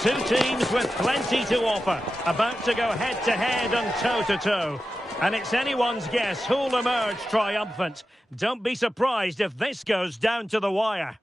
Two teams with plenty to offer, about to go head-to-head and toe-to-toe. And it's anyone's guess who'll emerge triumphant. Don't be surprised if this goes down to the wire.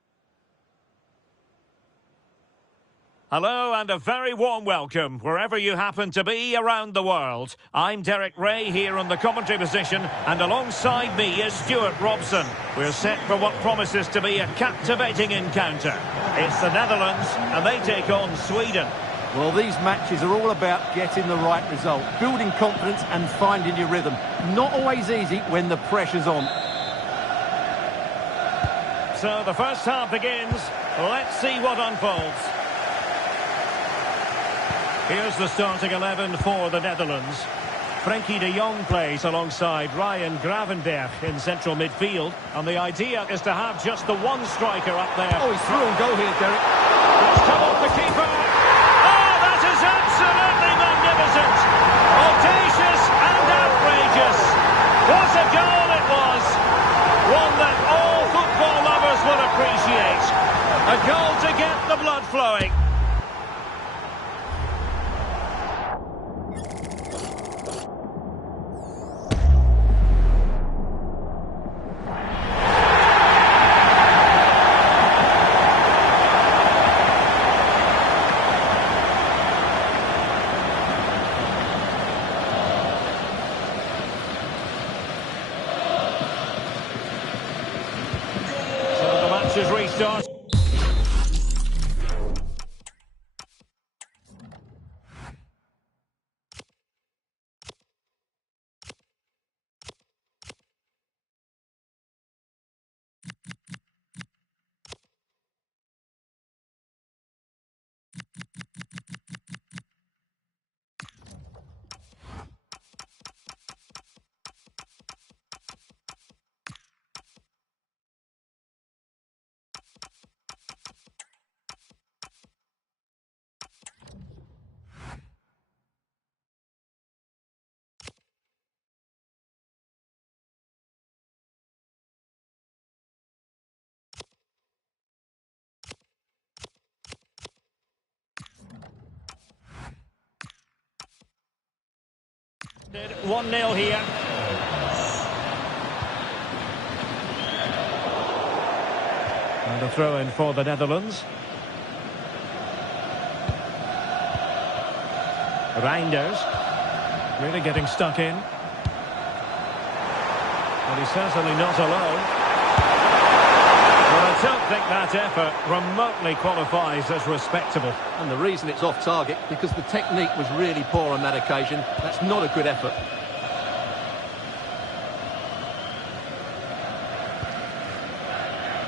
Hello and a very warm welcome wherever you happen to be around the world. I'm Derek Ray here on the commentary position, and alongside me is Stuart Robson. We're set for what promises to be a captivating encounter. It's the Netherlands and they take on Sweden. Well, these matches are all about getting the right result, building confidence and finding your rhythm. Not always easy when the pressure's on. So the first half begins. Let's see what unfolds. Here's the starting 11 for the Netherlands. Frenkie de Jong plays alongside Ryan Gravenberch in central midfield. And the idea is to have just the one striker up there. Oh, he's through and go here, Derek. It's come off the keeper. Oh, that is absolutely magnificent. Audacious and outrageous. What a goal it was. One that all football lovers will appreciate. A goal to get the blood flowing. Is restart. Did 1-0 here. And a throw-in for the Netherlands. Reinders. Really getting stuck in. But he's certainly not alone. Well, I don't think that effort remotely qualifies as respectable. And the reason it's off target, because the technique was really poor on that occasion. That's not a good effort.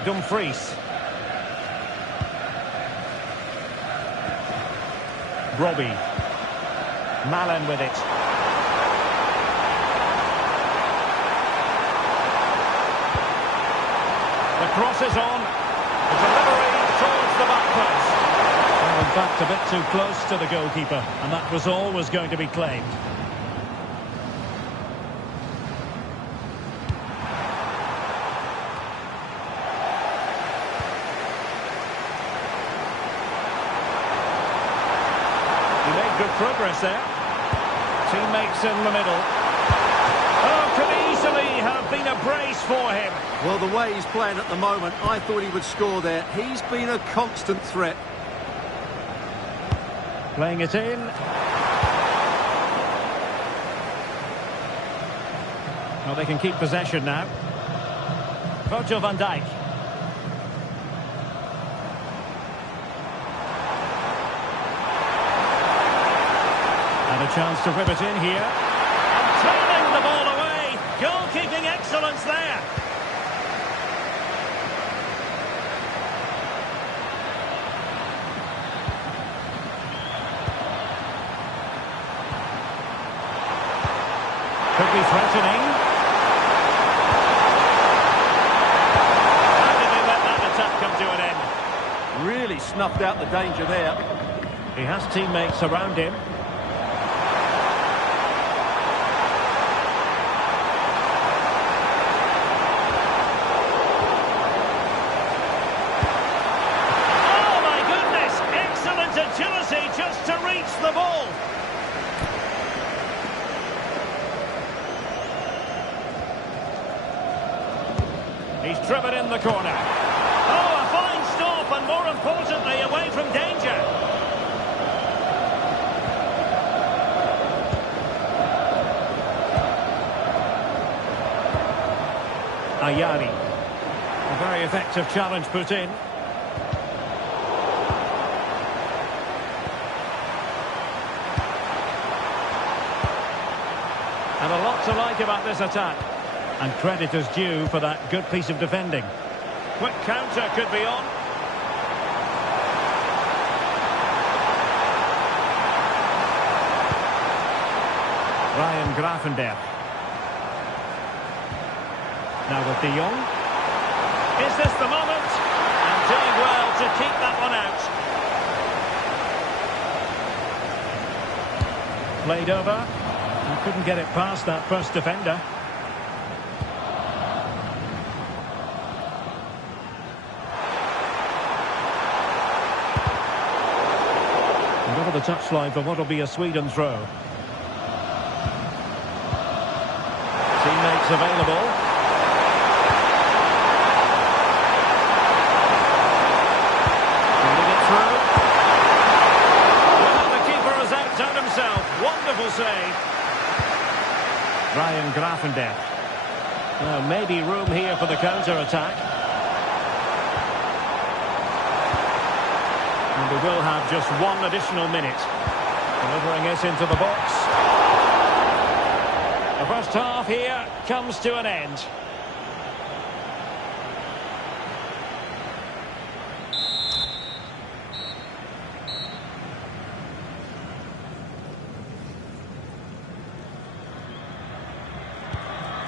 Dumfries. Robbie. Malen with it. The cross is on. The delivery towards the back post. Well, in fact, a bit too close to the goalkeeper, and that was always going to be claimed. He made good progress there. Teammates in the middle. Oh, could easily have been a brace for him. Well, the way he's playing at the moment, I thought he would score there. He's been a constant threat. Playing it in. Well, they can keep possession now. Virgil van Dijk. And a chance to whip it in here. Turning the ball away. Goalkeeping excellence there. Could be threatening. How did they let that attack come to an end? Really snuffed out the danger there. He has teammates around him. Oh my goodness! Excellent agility driven in the corner. Oh, a fine stop, and more importantly, away from danger. Ayari. A very effective challenge put in. And a lot to like about this attack. And credit is due for that good piece of defending. Quick counter could be on. Ryan Gravenberch. Now with De Jong. Is this the moment? And doing well to keep that one out. Played over. And couldn't get it past that first defender. And over the touchline for what will be a Sweden throw. Teammates available. Sending it through. Well, the keeper has outdone himself. Wonderful save. Ryan Gravenberch. Well, maybe room here for the counter-attack. And we will have just one additional minute. Delivering it into the box. The first half here comes to an end.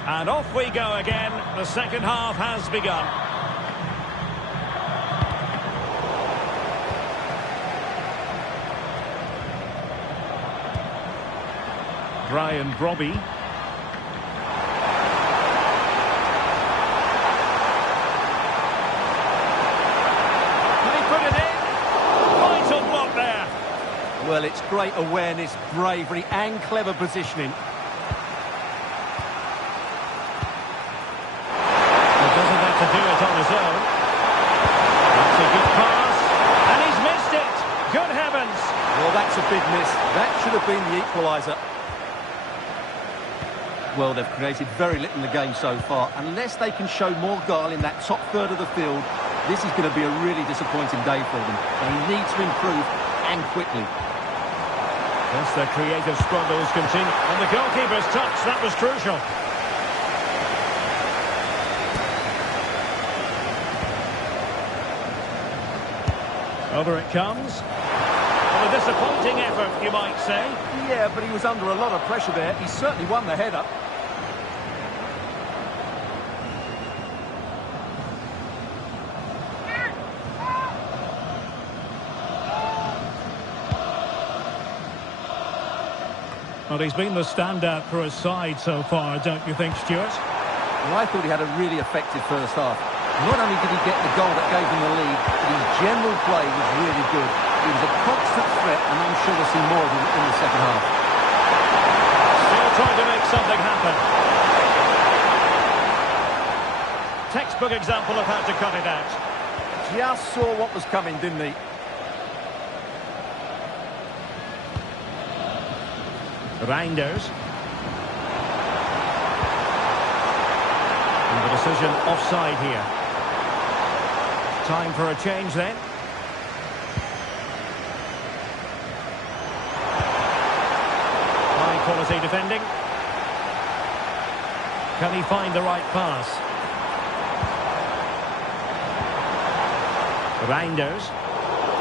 And off we go again. The second half has begun. Brian Brobby. Can he put it in? Vital block there. Well, it's great awareness, bravery and clever positioning. Doesn't have to do it on his own. That's a good pass. And he's missed it. Good heavens. Well, that's a big miss. That should have been the equaliser. Well, they've created very little in the game so far. Unless they can show more guile in that top third of the field, this is going to be a really disappointing day for them. They need to improve, and quickly. Yes, their creative struggles continue. And the goalkeeper's touch, that was crucial. Over it comes. Well, a disappointing effort, you might say. Yeah, but he was under a lot of pressure there. He certainly won the header. Well, he's been the standout for his side so far, don't you think, Stuart? Well, I thought he had a really effective first half. Not only did he get the goal that gave him the lead, but his general play was really good. He was a constant threat, and I'm sure we'll see more of him in the second half. Still trying to make something happen. Textbook example of how to cut it out. Just saw what was coming, didn't he? Reinders. And the decision offside here. Time for a change then. High quality defending. Can he find the right pass? Reinders.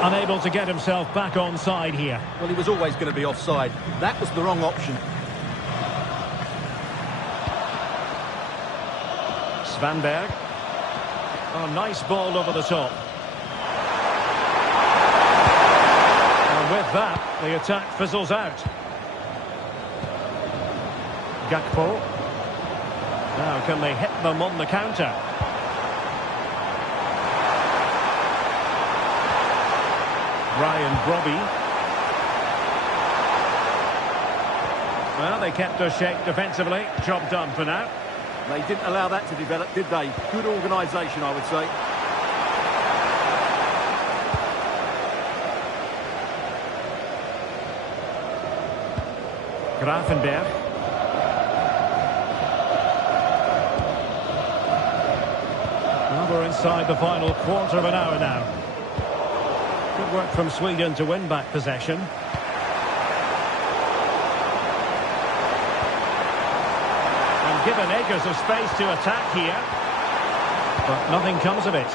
Unable to get himself back onside here. Well, he was always going to be offside. That was the wrong option. Svanberg. Oh, nice ball over the top. And with that, the attack fizzles out. Gakpo. Now, can they hit them on the counter? Brian Brobby. Well, they kept their shape defensively. Job done for now. They didn't allow that to develop, did they? Good organisation, I would say. Grafenberg. Well, we're inside the final quarter of an hour now. Good work from Sweden to win back possession. And given acres of space to attack here. But nothing comes of it.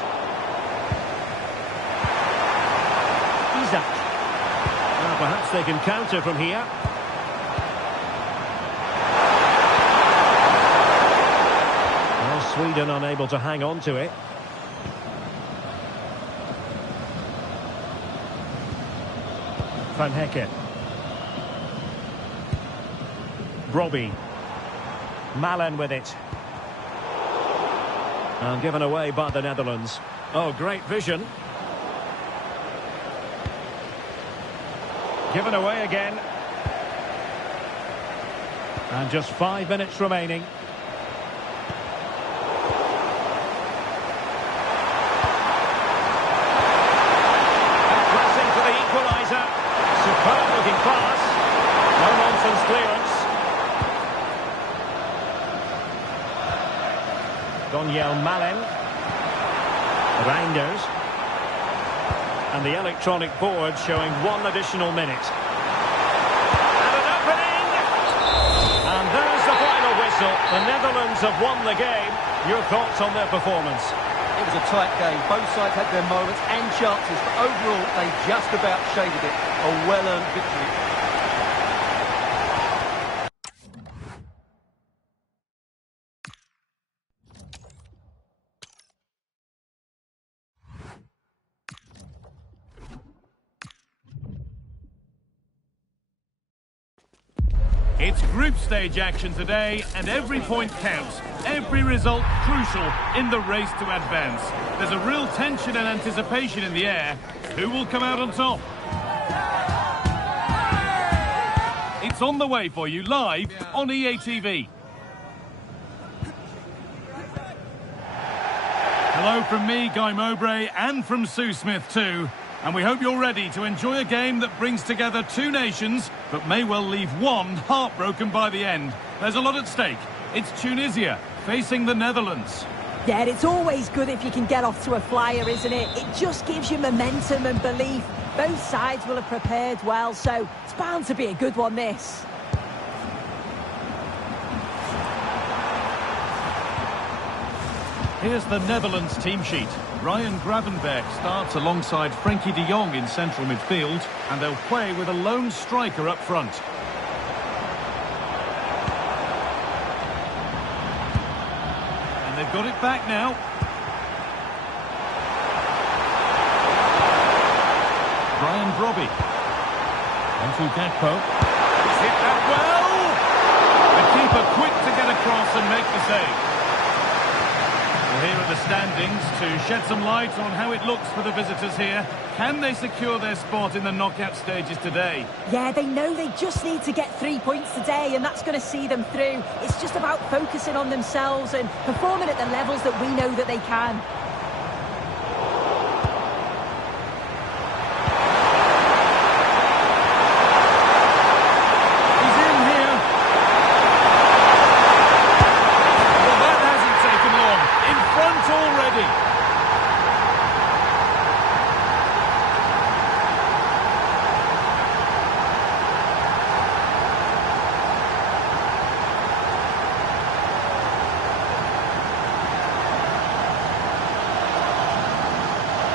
Isak. Well, perhaps they can counter from here. Well, Sweden unable to hang on to it. Van Hecke. Robbie. Malen with it. And given away by the Netherlands. Oh, great vision. Given away again. And just 5 minutes remaining. Pressing for the equaliser. Superb looking pass. No nonsense clearance. Daniel Malen. Reinders. And the electronic board showing 1 additional minute. And an opening! And there's the final whistle. The Netherlands have won the game. Your thoughts on their performance? It was a tight game. Both sides had their moments and chances, but overall they just about shaded it. A well-earned victory. It's group stage action today, and every point counts. Every result crucial in the race to advance. There's a real tension and anticipation in the air. Who will come out on top? It's on the way for you live on EA TV. Hello from me, Guy Mowbray, and from Sue Smith too. And we hope you're ready to enjoy a game that brings together two nations, but may well leave one heartbroken by the end. There's a lot at stake. It's Tunisia facing the Netherlands. Yeah, it's always good if you can get off to a flyer, isn't it? It just gives you momentum and belief. Both sides will have prepared well, so it's bound to be a good one, this. Here's the Netherlands team sheet. Ryan Gravenberch starts alongside Frenkie de Jong in central midfield, and they'll play with a lone striker up front. And they've got it back now. Brian Brobby. Onto Gakpo. He's hit that well! The keeper quick to get across and make the save. Well, here are the standings to shed some light on how it looks for the visitors here. Can they secure their spot in the knockout stages today? Yeah, they know they just need to get 3 points today, and that's going to see them through. It's just about focusing on themselves and performing at the levels that we know that they can.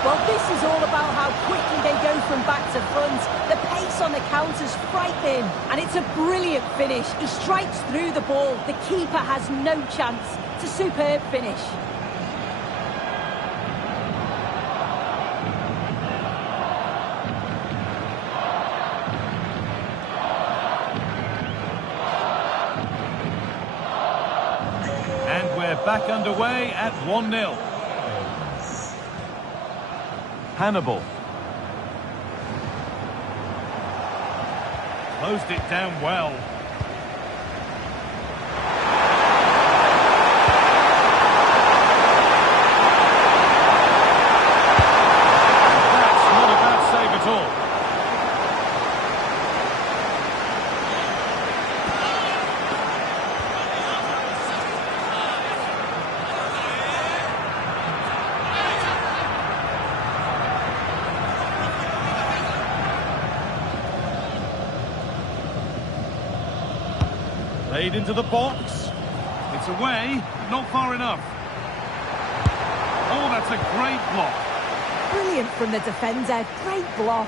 Well, this is all about how quickly they go from back to front. The pace on the counter's frightening, and it's a brilliant finish. He strikes through the ball. The keeper has no chance. It's a superb finish. And we're back underway at 1-0. Hannibal. Closed it down well. Played into the box. It's away, but not far enough. Oh, that's a great block. Brilliant from the defender. Great block.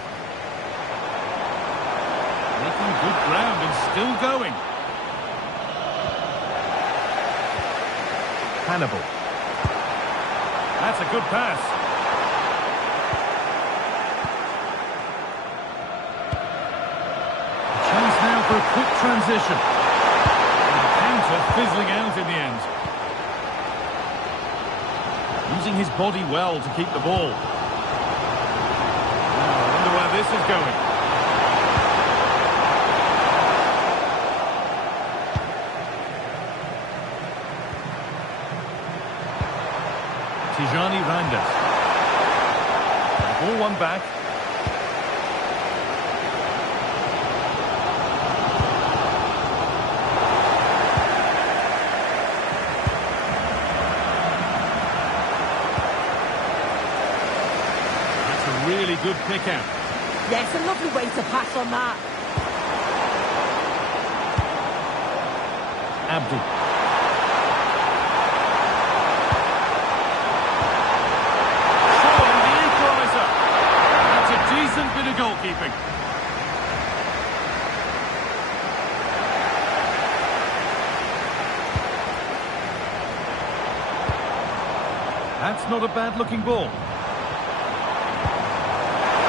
Making good ground and still going. Hannibal. That's a good pass. A chance now for a quick transition. And the counter fizzling out in the end. Using his body well to keep the ball. I wonder where this is going. Tijani Reinders. Ball one back. That's a really good pick out. Yes, a lovely way to pass on that. Abdi. Decent bit of goalkeeping. That's not a bad-looking ball.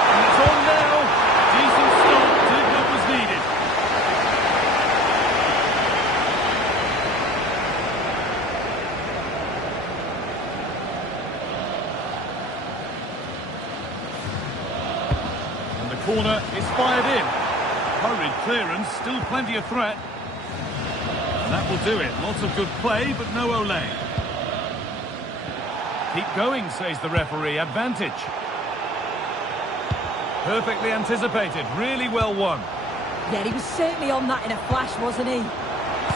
And it's on now. Decent stop, did what was needed. Corner is fired in. Hurried clearance, still plenty of threat. And that will do it. Lots of good play, but no Olé. Keep going, says the referee. Advantage. Perfectly anticipated. Really well won. Yeah, he was certainly on that in a flash, wasn't he?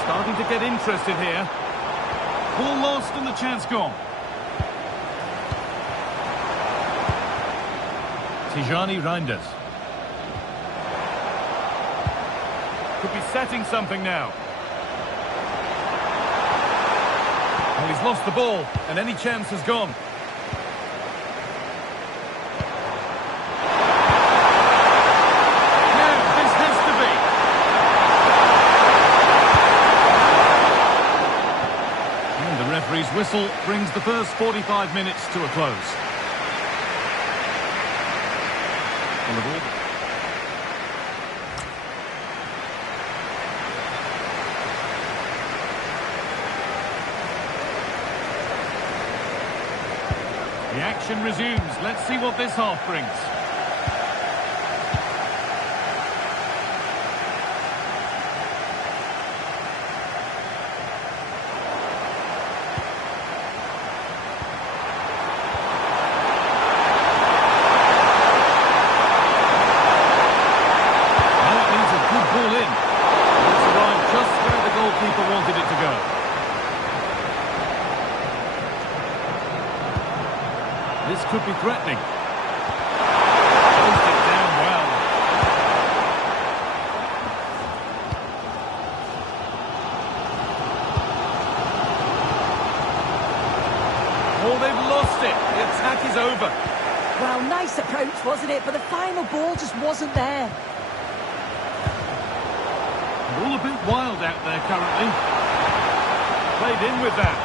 Starting to get interested here. Ball lost and the chance gone. Tijani Reinders. Could be setting something now. Well, he's lost the ball, and any chance has gone. Now, this has to be. And the referee's whistle brings the first 45 minutes to a close. On the ball. The action resumes. Let's see what this half brings. Now it needs a good ball in. It's arrived just where the goalkeeper wanted it to go. This could be threatening. Closed it down well. Oh, they've lost it. The attack is over. Well, nice approach, wasn't it? But the final ball just wasn't there. All a bit wild out there currently. Played in with that.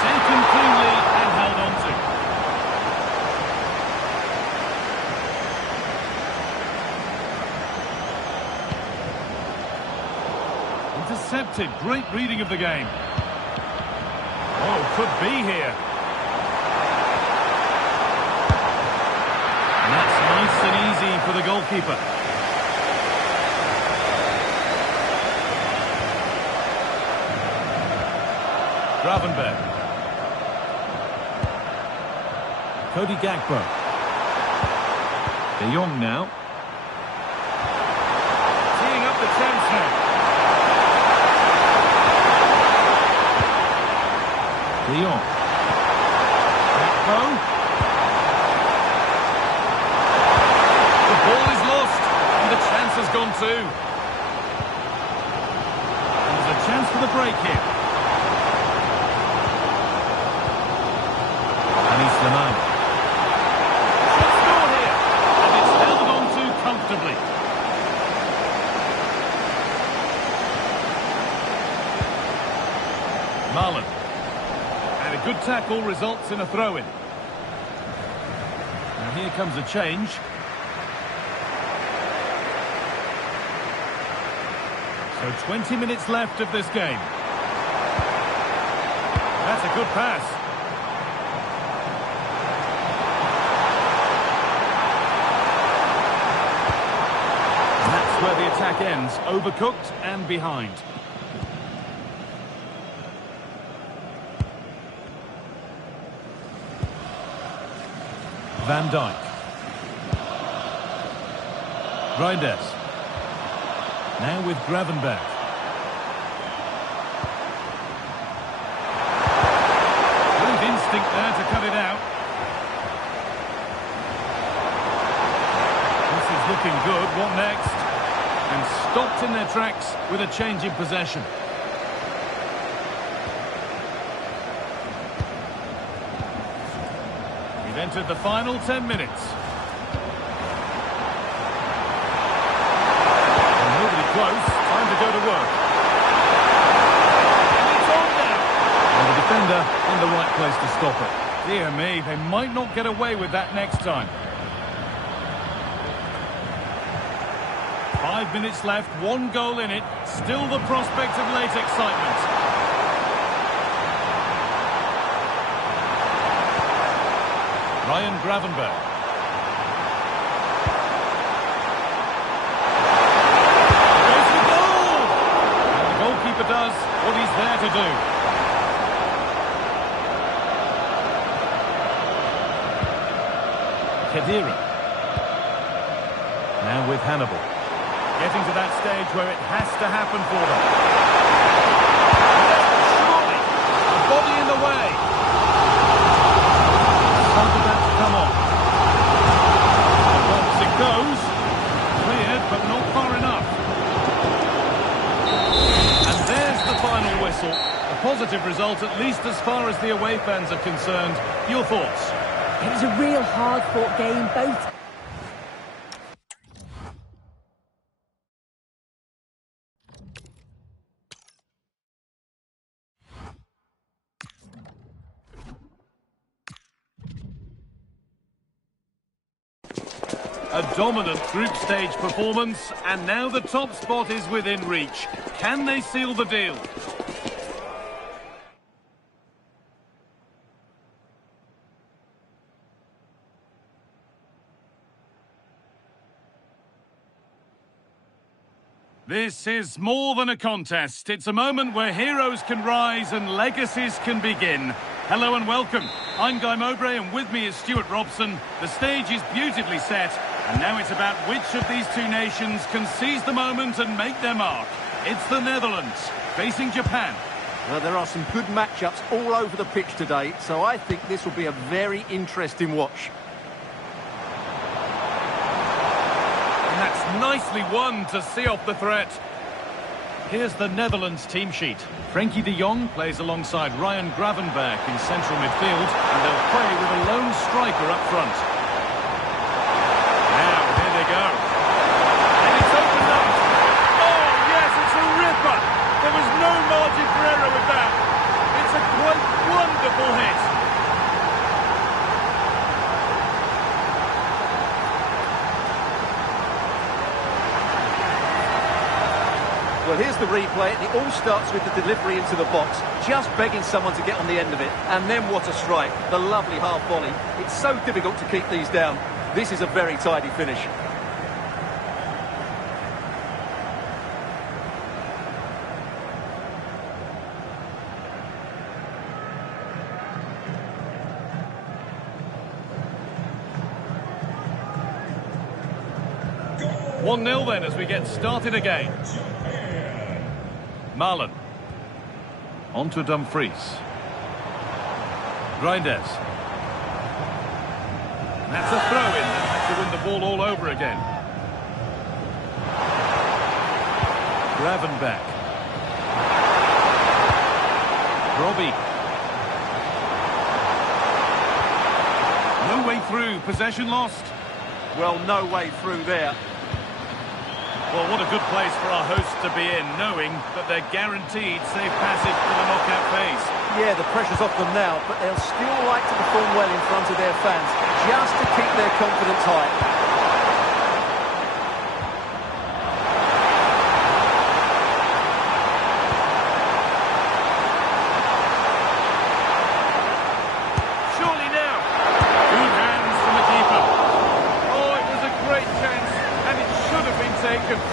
Taken cleanly and held on to. Intercepted. Great reading of the game. Oh, could be here. And that's nice and easy for the goalkeeper. Gravenberg. Cody Gakpo. De Jong now. Teeing up the chance now. De Jong. Gakpo. The ball is lost, and the chance has gone too. And there's a break here. Anis Laman. Should score here. And it's held on to comfortably. Malen. And a good tackle results in a throw-in. And here comes a change. So 20 minutes left of this game. That's a good pass. And that's where the attack ends. Overcooked and behind. Van Dijk. Reinders. Now with Gravenberg. Good instinct there to cut it out. This is looking good. What next? And stopped in their tracks with a change in possession. We've entered the final 10 minutes. Close, time to go to work. And it's on now. And the defender in the right place to stop it. Dear me, they might not get away with that next time. 5 minutes left, 1 goal in it. Still the prospect of late excitement. Ryan Gravenberg. Does what he's there to do. Khedira. Now with Hannibal. Getting to that stage where it has to happen for them. Surely, the body in the way. Something that to come on. Across it goes. Cleared, but not far enough. There's the final whistle. A positive result, at least as far as the away fans are concerned. Your thoughts? It was a real hard-fought game, both. A dominant group stage performance, and now the top spot is within reach. Can they seal the deal? This is more than a contest. It's a moment where heroes can rise and legacies can begin. Hello and welcome. I'm Guy Mowbray, and with me is Stuart Robson. The stage is beautifully set, and now it's about which of these two nations can seize the moment and make their mark. It's the Netherlands facing Japan. Well, there are some good matchups all over the pitch today, so I think this will be a very interesting watch. And that's nicely won to see off the threat. Here's the Netherlands team sheet. Frenkie de Jong plays alongside Ryan Gravenberg in central midfield, and they'll play with a lone striker up front. Now, here they go. And it's opened up. Oh, yes, it's a ripper. There was no margin for error with that. It's a quite wonderful hit. Well, here's the replay. It all starts with the delivery into the box, just begging someone to get on the end of it. And then what a strike. The lovely half volley. It's so difficult to keep these down. This is a very tidy finish. One 1-0 then as we get started again. Malen. On to Dumfries. Reinders. That's a throw-in. To win the ball all over again. Gravenberg. Robbie. No way through, possession lost. Well, no way through there. Well, what a good place for our hosts to be in, knowing that they're guaranteed safe passage to the knockout phase. Yeah, the pressure's off them now, but they'll still like to perform well in front of their fans, just to keep their confidence high.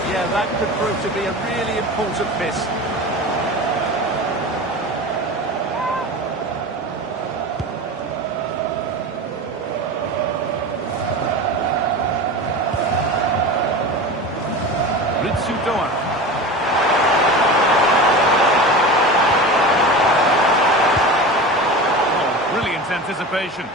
Yeah, that could prove to be a really important miss. Oh, brilliant anticipation.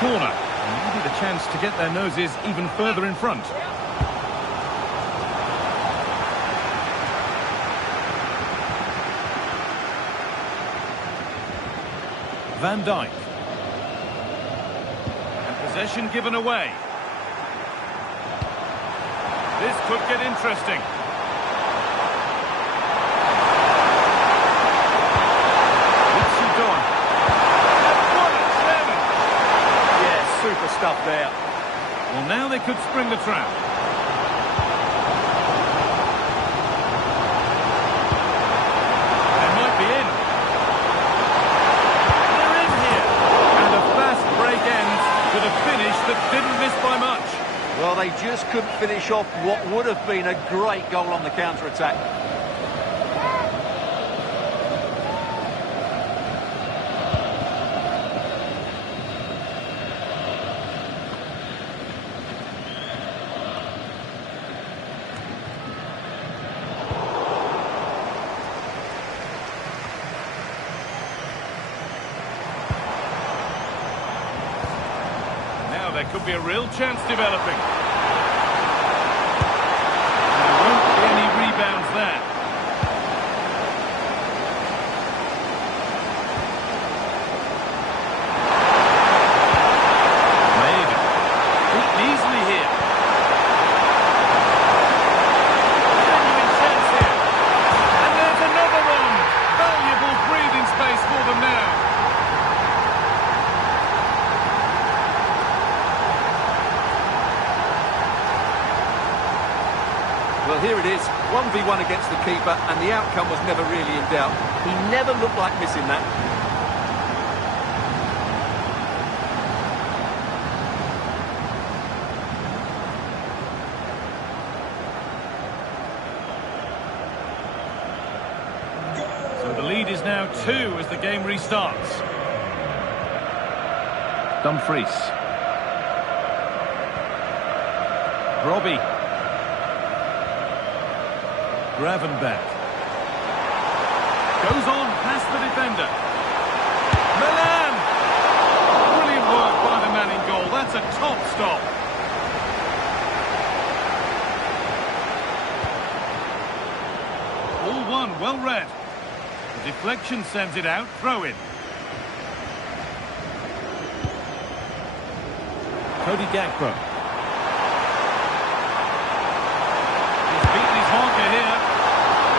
Corner, and maybe the chance to get their noses even further in front. Van Dijk. And possession given away. This could get interesting. Super stuff there. Well, now they could spring the trap. They might be in. They're in here. And a fast break ends with a finish that didn't miss by much. Well, they just couldn't finish off what would have been a great goal on the counter-attack. There could be a real chance developing. There won't be any rebounds there. Malen. Beaten easily here. Genuine chance here. And there's another one. Valuable breathing space for them now. Well, here it is, 1v1 against the keeper, and the outcome was never really in doubt. He never looked like missing that. So the lead is now 2 as the game restarts. Dumfries. Robbie. Gravenberch. Goes on past the defender. Malen! Brilliant work by the man in goal. That's a top stop. All one, well read. The deflection sends it out, throw in. Cody Gakpo. He's beaten his marker here.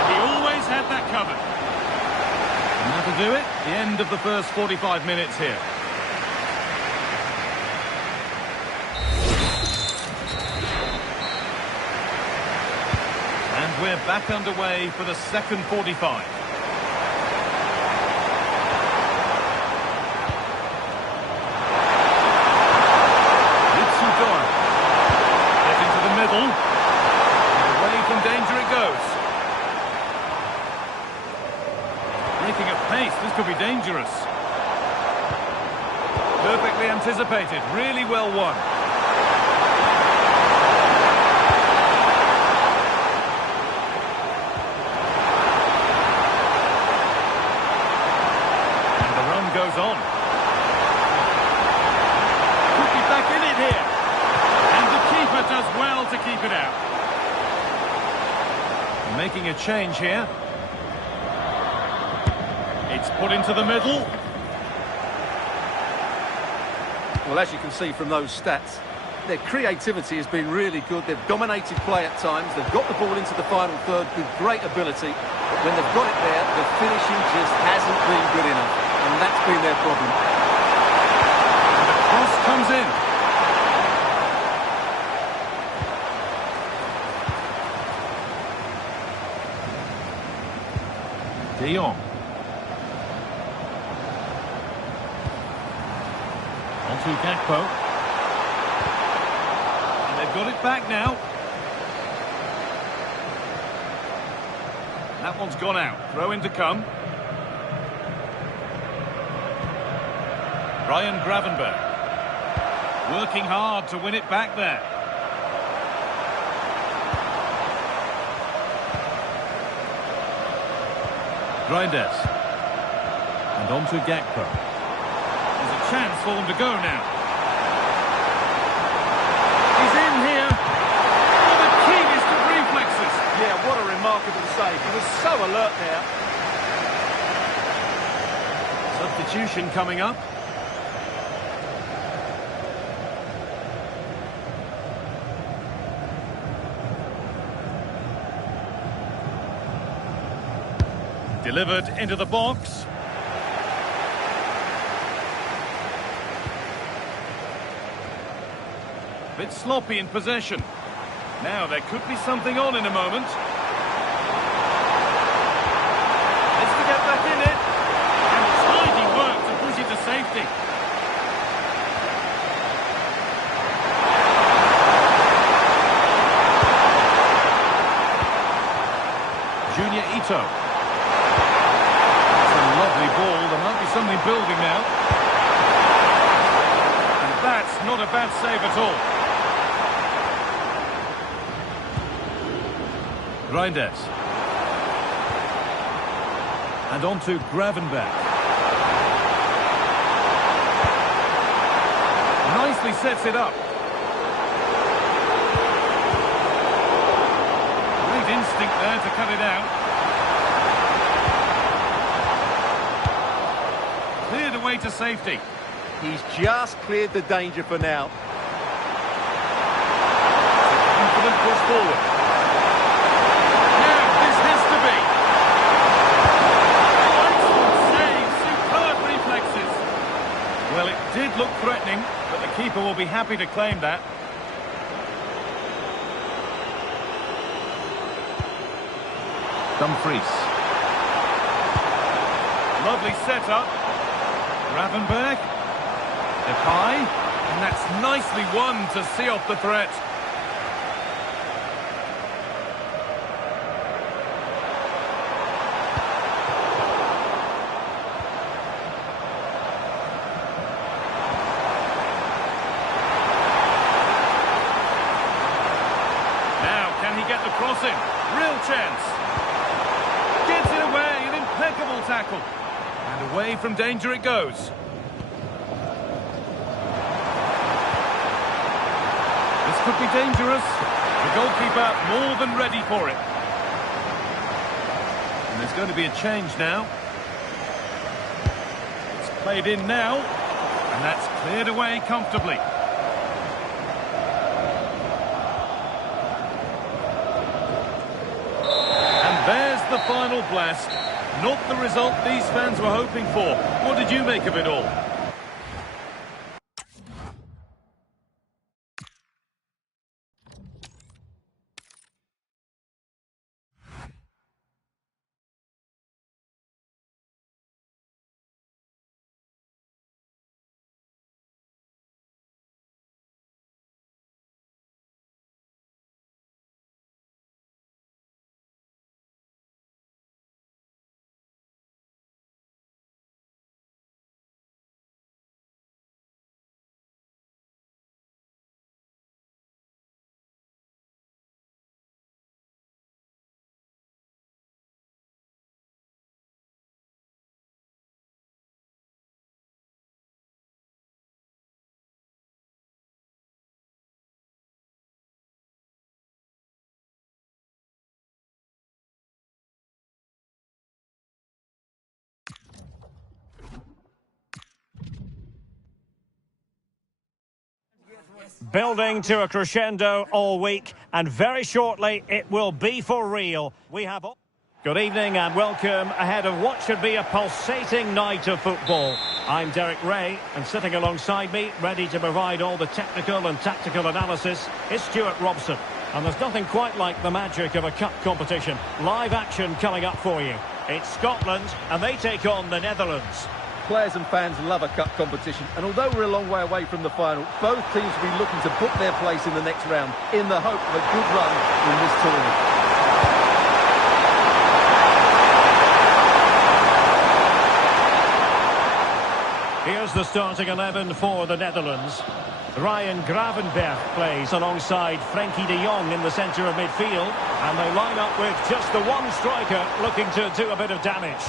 He always had that covered. And that'll do it. The end of the first 45 minutes here. And we're back underway for the second 45. Getting to the middle. And away from danger it goes. Breaking at pace, this could be dangerous. Perfectly anticipated, really well won. goes on. Could be back in it here. And the keeper does well to keep it out. Making a change here. It's put into the middle. Well, as you can see from those stats, their creativity has been really good. They've dominated play at times. They've got the ball into the final third with great ability. But when they've got it there, the finishing just hasn't been good enough. And that's been their problem. And the cross comes in. De Jong. Onto Gakpo. And they've got it back now. That one's gone out. Throw in to come. Ryan Gravenberch. Working hard to win it back there. Reinders. And on to Gakpo. There's a chance for them to go now. He's in here. Oh, the keenest of reflexes. Yeah, what a remarkable save. He was so alert there. Substitution coming up. Delivered into the box. Bit sloppy in possession. Now there could be something on in a moment. It's to get back in it. And tidy work to push it to safety. Junior Ito. Lovely ball, there might be something building now. And that's not a bad save at all. Reinders. And on to Gravenberch. Nicely sets it up. Great instinct there to cut it out. Cleared away to safety. He's just cleared the danger for now. Confident push forward. Yeah, this has to be. Excellent save, superb reflexes. Well, it did look threatening, but the keeper will be happy to claim that. Dumfries. Lovely setup. Gravenberch, Depay, and that's nicely won to see off the threat. Now, can he get the cross in? Real chance. Gets it away, an impeccable tackle. And away from danger it goes. This could be dangerous. The goalkeeper more than ready for it. And there's going to be a change now. It's played in now. And that's cleared away comfortably. And there's the final blast. Not the result these fans were hoping for. What did you make of it all? Building to a crescendo all week, and very shortly it will be for real. We have... Good evening and welcome ahead of what should be a pulsating night of football. I'm Derek Ray, and sitting alongside me, ready to provide all the technical and tactical analysis, is Stuart Robson. And there's nothing quite like the magic of a cup competition. Live action coming up for you. It's Scotland, and they take on the Netherlands. Players and fans love a cup competition, and although we're a long way away from the final, both teams will be looking to book their place in the next round in the hope of a good run in this tournament. Here's the starting 11 for the Netherlands. Ryan Gravenberch plays alongside Frenkie de Jong in the centre of midfield, and they line up with just the one striker looking to do a bit of damage.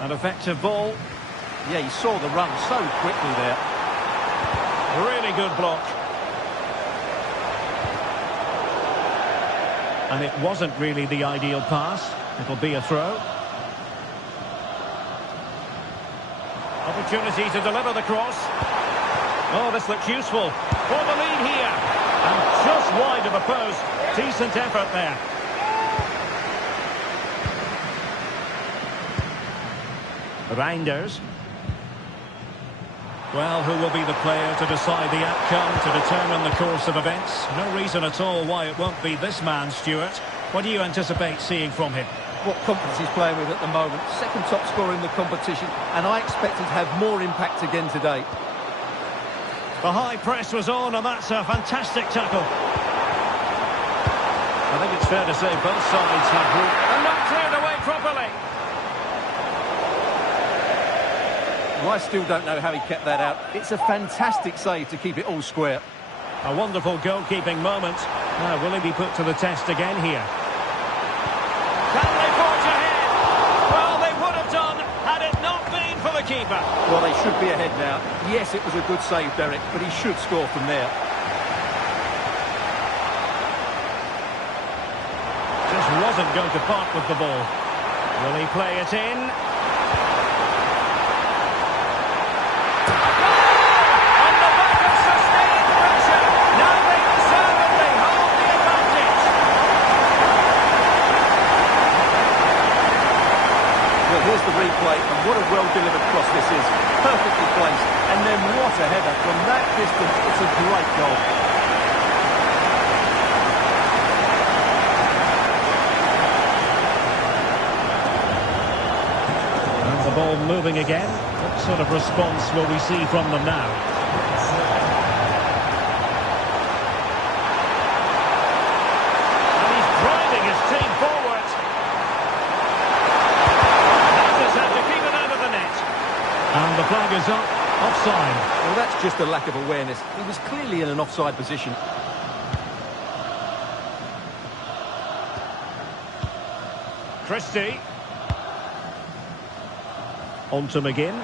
An effective ball. Yeah, he saw the run so quickly there. Really good block. And it wasn't really the ideal pass. It'll be a throw. Opportunity to deliver the cross. Oh, this looks useful. For the lead here. And just wide of the post. Decent effort there. Reinders. Well, who will be the player to decide the outcome, to determine the course of events? No reason at all why it won't be this man, Stuart. What do you anticipate seeing from him? What confidence he's playing with at the moment. Second top scorer in the competition, and I expect him to have more impact again today. The high press was on, and that's a fantastic tackle. I think it's fair to say both sides have... And not cleared away properly. Well, I still don't know how he kept that out. It's a fantastic save to keep it all square. A wonderful goalkeeping moment. Now, will he be put to the test again here? Can they forge ahead? Well, they would have done had it not been for the keeper. Well, they should be ahead now. Yes, it was a good save, Derek, but he should score from there. Just wasn't going to part with the ball. Will he play it in? Here's the replay, and what a well-delivered cross this is. Perfectly placed, and then what a header. From that distance, it's a great goal. And the ball moving again. What sort of response will we see from them now? And he's driving his team forward. And the flag is up, offside. Well, that's just a lack of awareness. He was clearly in an offside position. Christie. On to McGinn.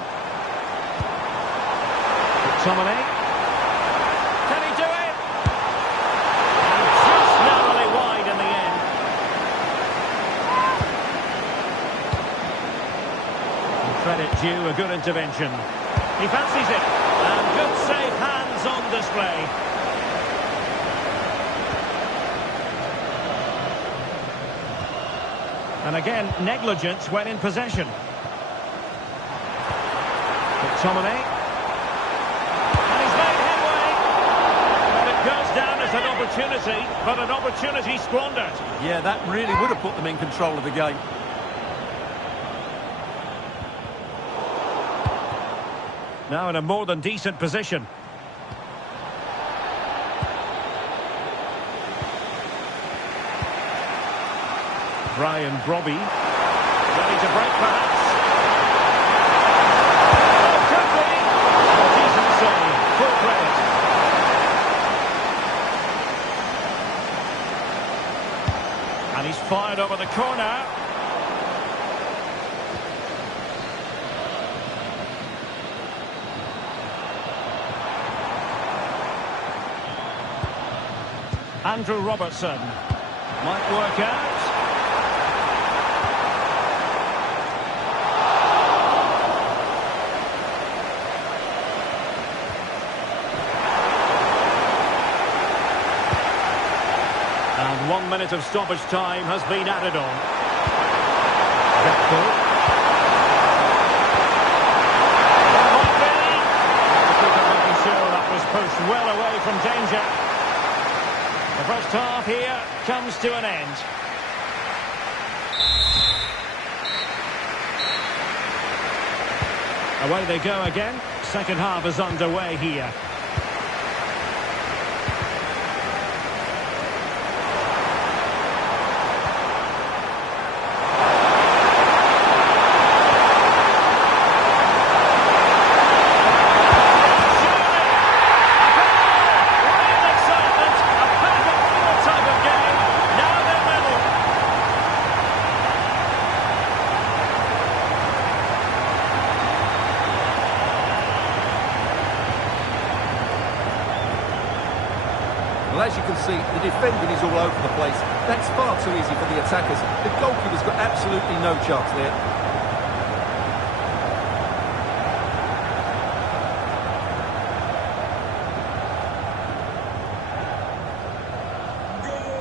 McTominay. Can he do it? And just narrowly wide in the end. Credit due, a good intervention. He fancies it, and good safe hands on display. And again, negligence when in possession. McTominay. And he's made headway. Well, it goes down as an opportunity, but an opportunity squandered. Yeah, that really would have put them in control of the game. Now in a more than decent position. Brian Brobby. Ready to break perhaps. Could be. A decent save. Full credit. And he's fired over the corner. Andrew Robertson might work out. 1 minute of stoppage time has been added on. Gakpo. Making sure that was pushed well away from danger. The first half here comes to an end. Away they go again. Second half is underway here. Well, as you can see, the defending is all over the place. That's far too easy for the attackers. The goalkeeper's got absolutely no chance there.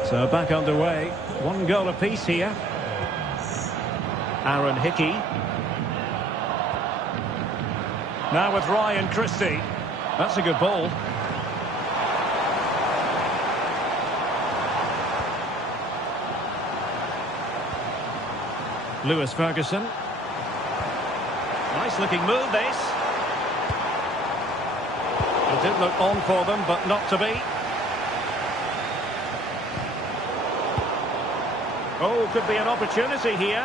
So back underway. 1 goal apiece here. Aaron Hickey. Now with Ryan Christie. That's a good ball. Lewis Ferguson. Nice looking move this. It did look on for them, but not to be. Oh, could be an opportunity here.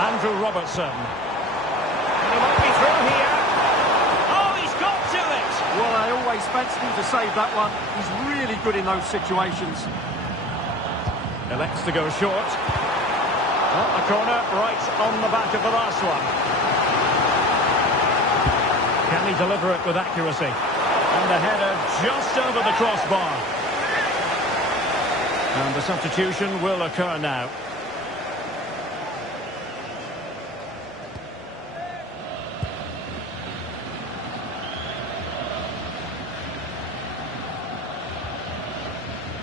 Andrew Robertson. And he might be through here. Oh, he's got to it! Well, I always fancied him to save that one. He's really good in those situations. Elects to go short. Oh, a corner right on the back of the last one. Can he deliver it with accuracy? And the header just over the crossbar. And the substitution will occur now.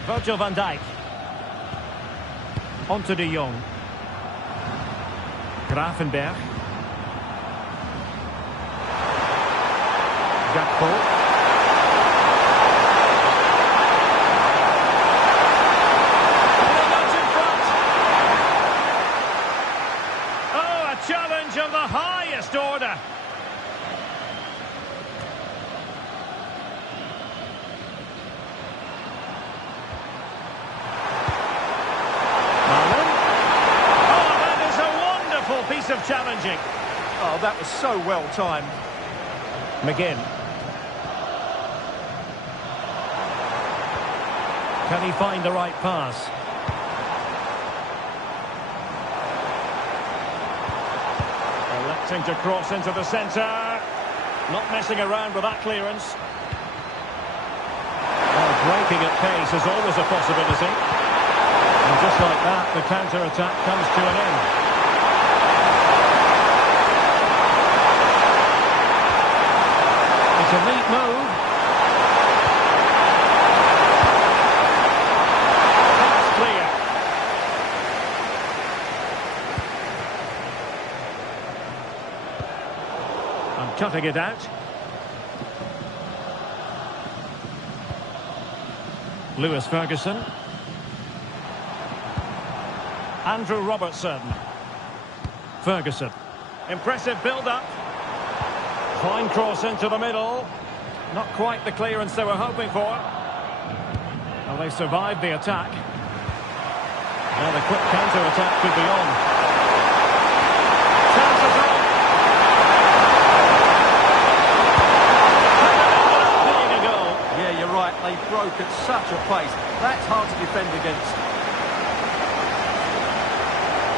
Virgil van Dijk. On to de Jong. Gravenberg. Gakpo. Oh, a challenge of the highest order. Piece of challenging. Oh, that was so well timed. McGinn. Can he find the right pass? Electing to cross into the centre. Not messing around with that clearance. Well, breaking at pace is always a possibility. And just like that, the counter-attack comes to an end. It's a neat move. That's clear. I'm cutting it out. Lewis Ferguson. Andrew Robertson. Ferguson. Impressive build-up. Fine cross into the middle. Not quite the clearance they were hoping for. Well, they survived the attack. Now the quick counter-attack could be on. Chances on. Being a goal. Yeah, you're right. They broke at such a pace. That's hard to defend against.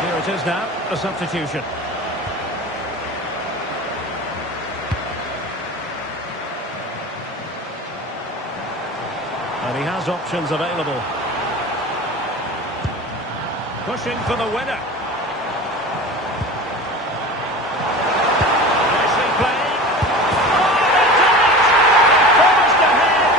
Here it is now, a substitution. And he has options available. Pushing for the winner. Nicely played. Oh, they did it! They forced ahead.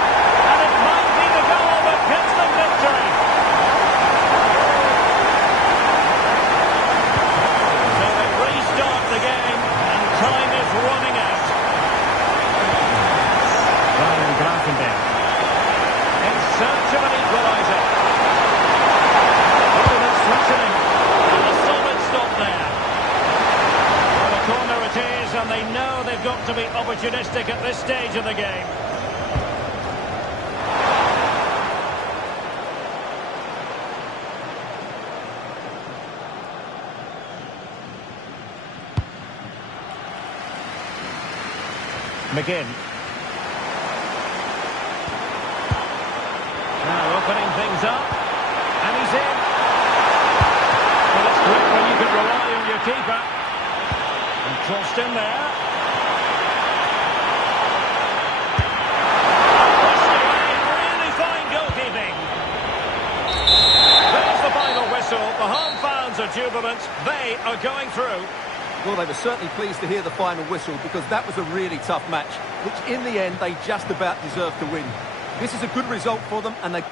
optimistic at this stage of the game. McGinn. Now opening things up. And he's in. Well, it's great when you can rely on your keeper. And crossed in there. Crossed away. Really fine goalkeeping. There's the final whistle. The home fans are jubilant. They are going through. Well, they were certainly pleased to hear the final whistle because that was a really tough match, which in the end they just about deserved to win. This is a good result for them and they...